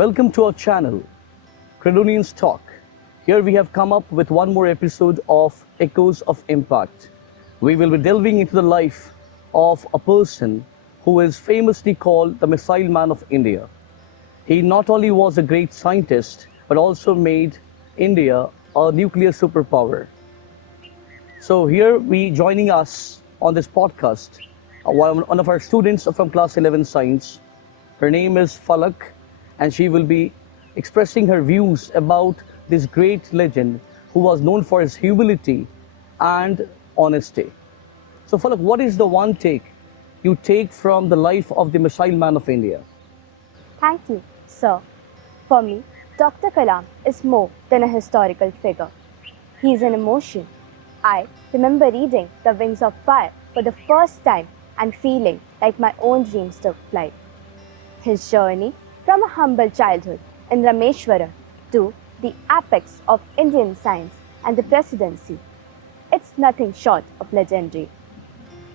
Welcome to our channel, Credonians Talk. Here we have come up with one more episode of Echoes of Impact. We will be delving into the life of a person who is famously called the Missile Man of India. He not only was a great scientist, but also made India a nuclear superpower. So here joining us on this podcast, one of our students from class 11 science. Her name is Falak, and she will be expressing her views about this great legend who was known for his humility and honesty. So Falak, what is the one take you take from the life of the Missile Man of India? Thank you, sir. For me, Dr. Kalam is more than a historical figure. He is an emotion. I remember reading The Wings of Fire for the first time and feeling like my own dreams took flight. His journey from a humble childhood in Rameshwaram to the apex of Indian science and the presidency, it's nothing short of legendary.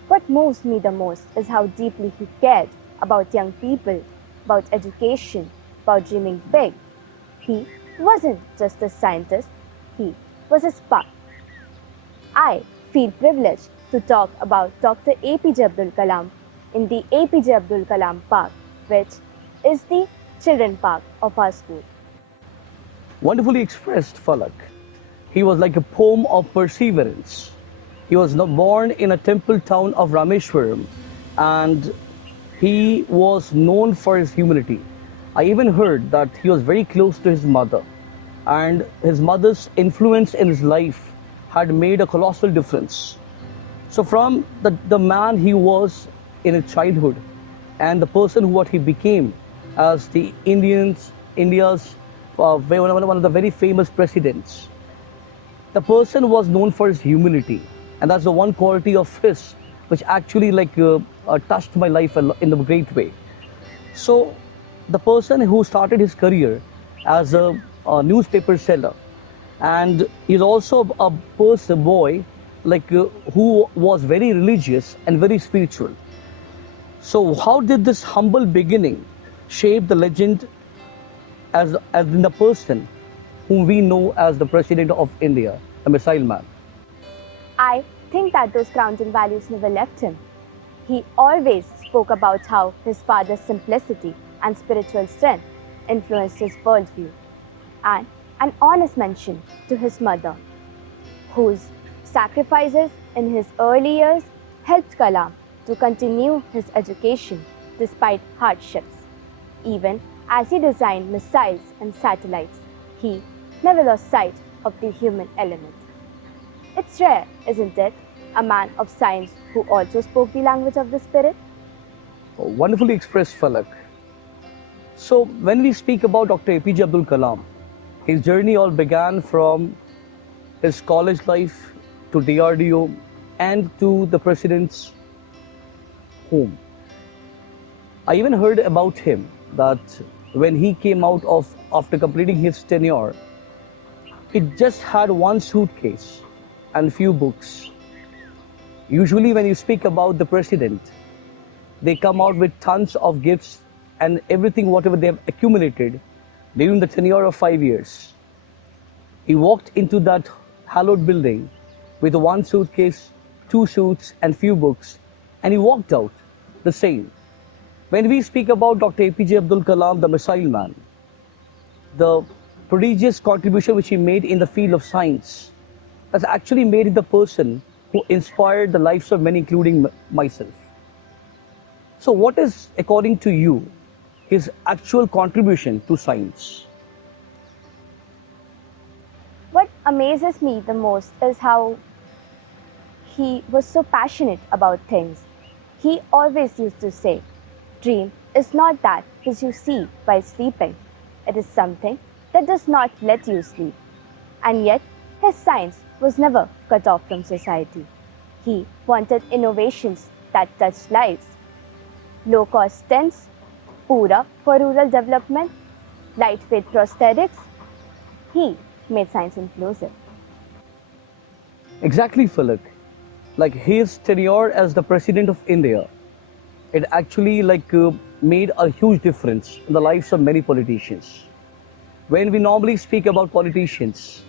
What moves me the most is how deeply he cared about young people, about education, about dreaming big. He wasn't just a scientist, he was a spark. I feel privileged to talk about Dr. APJ Abdul Kalam in the APJ Abdul Kalam Park, which is the children park of our school. Wonderfully expressed, Falak. He was like a poem of perseverance. He was born in a temple town of Rameshwaram, and he was known for his humility. I even heard that he was very close to his mother, and his mother's influence in his life had made a colossal difference. So from the man he was in his childhood and the person what he became as the India's one of the very famous presidents, the person was known for his humility, and that's the one quality of his which actually touched my life in a great way. So the person who started his career as a newspaper seller, and he's also a boy who was very religious and very spiritual. So how did this humble beginning shape the legend as in the person whom we know as the President of India, the Missile Man? I think that those grounding values never left him. He always spoke about how his father's simplicity and spiritual strength influenced his worldview, and an honest mention to his mother, whose sacrifices in his early years helped Kalam to continue his education despite hardships. Even as he designed missiles and satellites, he never lost sight of the human element. It's rare, isn't it, a man of science who also spoke the language of the spirit? Oh, wonderfully expressed, Falak. So when we speak about Dr. APJ Abdul Kalam, his journey all began from his college life to DRDO and to the president's home. I even heard about him that when he came out after completing his tenure, he just had one suitcase and few books. Usually when you speak about the president, they come out with tons of gifts and everything whatever they have accumulated during the tenure of 5 years. He walked into that hallowed building with one suitcase, 2 suits and few books, and he walked out the same. When we speak about Dr. APJ Abdul Kalam, the Missile Man, the prodigious contribution which he made in the field of science has actually made him the person who inspired the lives of many, including myself. So what is, according to you, his actual contribution to science? What amazes me the most is how he was so passionate about things. He always used to say, "Dream is not that which you see while sleeping. It is something that does not let you sleep." And yet, his science was never cut off from society. He wanted innovations that touched lives. Low-cost tents, Pura for rural development, lightweight prosthetics. He made science inclusive. Exactly, Falak. Like his tenure as the President of India, it actually made a huge difference in the lives of many politicians. When we normally speak about politicians,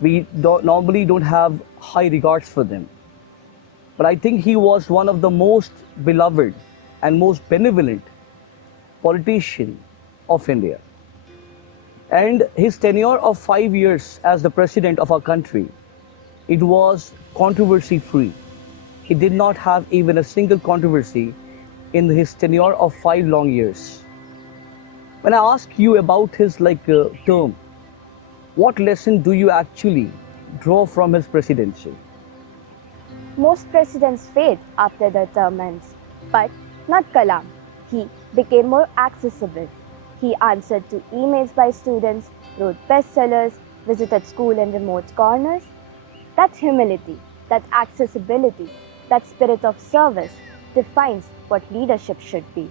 we normally don't have high regards for them. But I think he was one of the most beloved and most benevolent politician of India. And his tenure of 5 years as the president of our country, it was controversy free. He did not have even a single controversy in his tenure of 5 long years. When I ask you about his term, what lesson do you actually draw from his presidency? Most presidents fade after their term ends, but not Kalam. He became more accessible. He answered to emails by students, wrote bestsellers, visited school in remote corners. That humility, that accessibility, that spirit of service defines what leadership should be.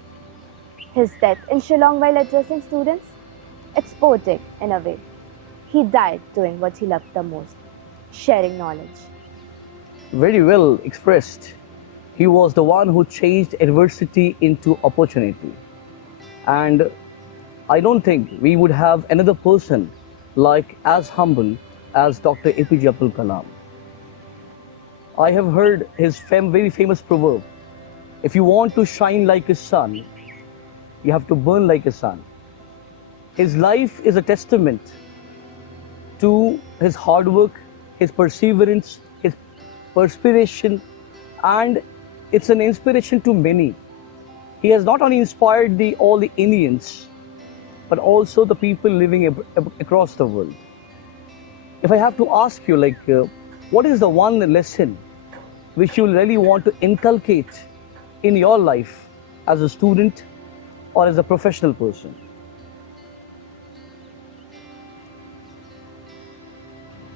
His death in Shillong while addressing students? It's poetic in a way. He died doing what he loved the most, sharing knowledge. Very well expressed. He was the one who changed adversity into opportunity. And I don't think we would have another person like as humble as Dr. APJ Abdul Kalam. I have heard his very famous proverb, if you want to shine like a sun, you have to burn like a sun. His life is a testament to his hard work, his perseverance, his perspiration, and it's an inspiration to many. He has not only inspired all the Indians, but also the people living across the world. If I have to ask you, what is the one lesson which you really want to inculcate in your life as a student or as a professional person?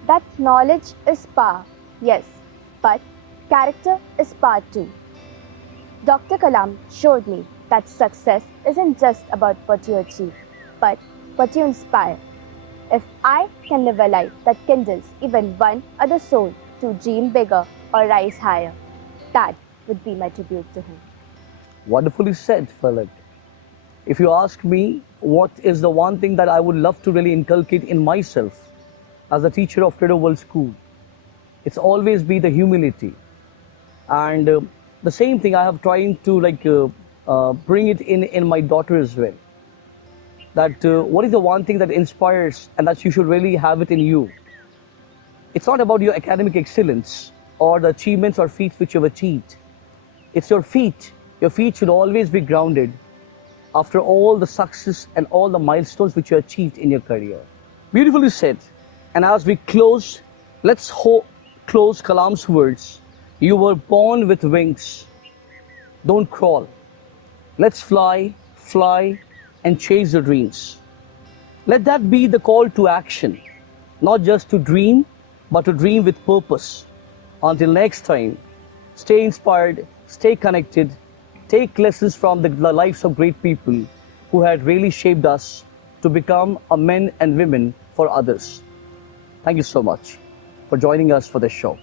That knowledge is power, yes, but character is power too. Dr. Kalam showed me that success isn't just about what you achieve, but what you inspire. If I can live a life that kindles even one other soul to dream bigger or rise higher, that would be my tribute to him. Wonderfully said, Falak. If you ask me, what is the one thing that I would love to really inculcate in myself as a teacher of Credo World School, it's always be the humility. And the same thing I have tried to bring it in my daughter as well. That what is the one thing that inspires and that you should really have it in you? It's not about your academic excellence or the achievements or feats which you have achieved. It's your feet. Your feet should always be grounded after all the success and all the milestones which you achieved in your career. Beautifully said. And as we close, let's close Kalam's words. You were born with wings. Don't crawl. Let's fly, fly, and chase your dreams. Let that be the call to action, not just to dream, but to dream with purpose. Until next time, stay inspired, stay connected, take lessons from the lives of great people who had really shaped us to become a men and women for others. Thank you so much for joining us for this show.